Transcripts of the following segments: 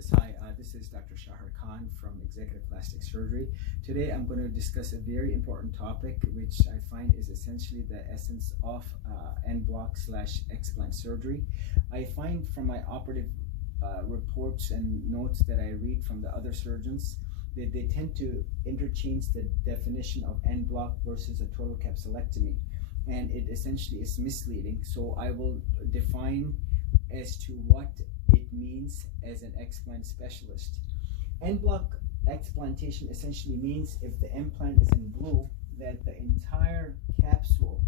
Yes, hi, this is Dr. Shaher from Executive Plastic Surgery. Today I'm going to discuss a very important topic which I find is essentially the essence of en bloc / explant surgery. I find from my operative reports and notes that I read from the other surgeons that they tend to interchange the definition of en bloc versus a total capsulectomy, and it essentially is misleading. So I will define as to what it means as an explant specialist. En bloc explantation essentially means, if the implant is in blue, that the entire capsule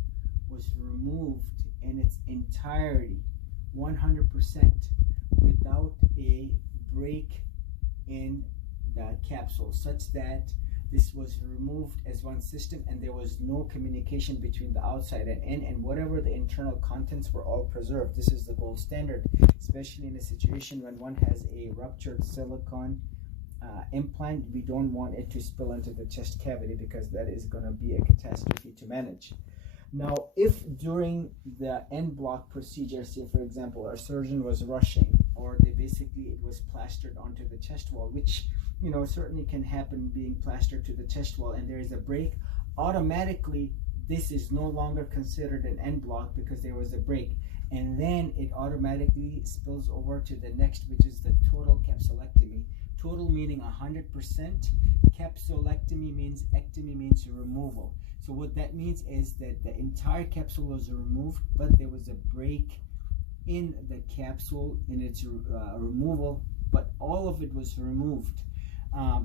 was removed in its entirety, 100%, without a break in the capsule, such that this was removed as one system and there was no communication between the outside and in, and whatever the internal contents were all preserved. This is the gold standard, especially in a situation when one has a ruptured silicone implant. We don't want it to spill into the chest cavity because that is going to be a catastrophe to manage. Now, if during the en bloc procedure, say for example, our surgeon was rushing, or it was plastered onto the chest wall, which certainly can happen, being plastered to the chest wall, and there is a break, automatically this is no longer considered an en bloc because there was a break, and then it automatically spills over to the next, which is the total capsulectomy. Total meaning 100%. Capsulectomy means ectomy means removal. So what that means is that the entire capsule was removed, but there was a break in the capsule in its removal, but all of it was removed.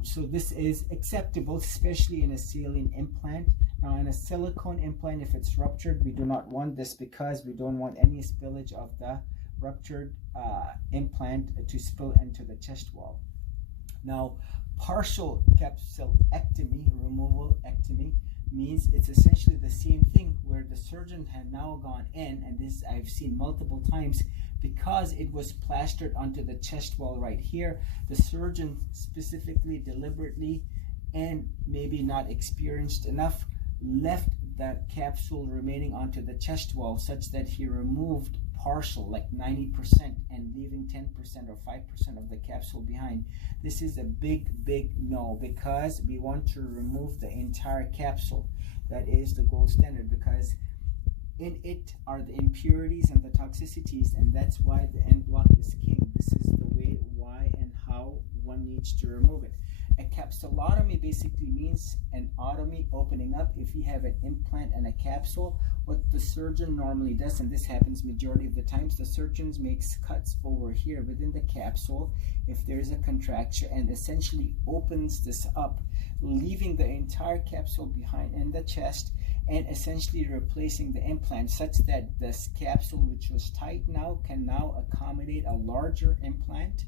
So this is acceptable, especially in a saline implant. Now, in a silicone implant, if it's ruptured, we do not want this because we don't want any spillage of the ruptured implant to spill into the chest wall. Now, partial capsulectomy, removal ectomy, means it's essentially the same thing, where the surgeon had now gone in, and this I've seen multiple times, because it was plastered onto the chest wall right here. The surgeon specifically, deliberately, and maybe not experienced enough, left that capsule remaining onto the chest wall, such that he removed partial, like 90%, and leaving 10% or 5% of the capsule behind. This is a big no, because we want to remove the entire capsule. That is the gold standard, because in it are the impurities and the toxicities, and that's why the en bloc is king. This is the way, why, and how one needs to remove it. A capsulotomy basically means an otomy, opening up. If you have an implant and a capsule, what the surgeon normally does, and this happens majority of the times, the surgeon makes cuts over here within the capsule if there is a contracture, and essentially opens this up, leaving the entire capsule behind in the chest, and essentially replacing the implant, such that this capsule, which was tight now, can now accommodate a larger implant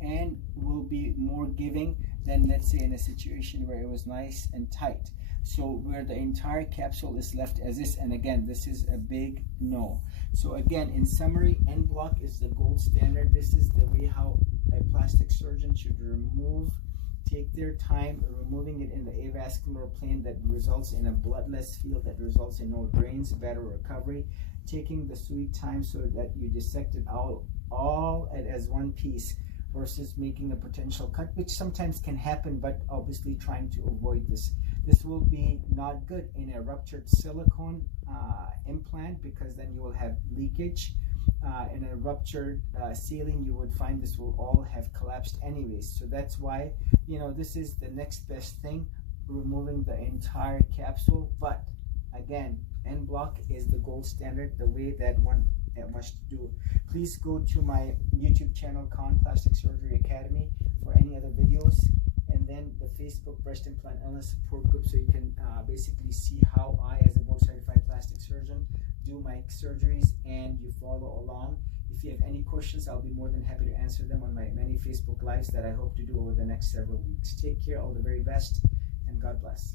and will be more giving than, let's say, in a situation where it was nice and tight. So where the entire capsule is left as is, and again, this is a big no. So again, in summary, en bloc is the gold standard. This is the way how a plastic surgeon should take their time removing it in the avascular plane, that results in a bloodless field, that results in no drains, better recovery, taking the sweet time so that you dissect it out all as one piece, versus making a potential cut, which sometimes can happen, but obviously trying to avoid this. This will be not good in a ruptured silicone implant, because then you will have leakage. In a ruptured saline, you would find this will all have collapsed anyways. So that's why, this is the next best thing, removing the entire capsule. But again, en bloc is the gold standard, the way that one must do. Please go to my YouTube channel, Plastic Surgery Academy, for any other videos, and then the Facebook Breast Implant Illness Support Group, so you can basically see how I, as a board certified plastic surgeon, do my surgeries, and you follow along. If you have any questions, I'll be more than happy to answer them on my many Facebook Lives that I hope to do over the next several weeks. Take care, all the very best, and God bless.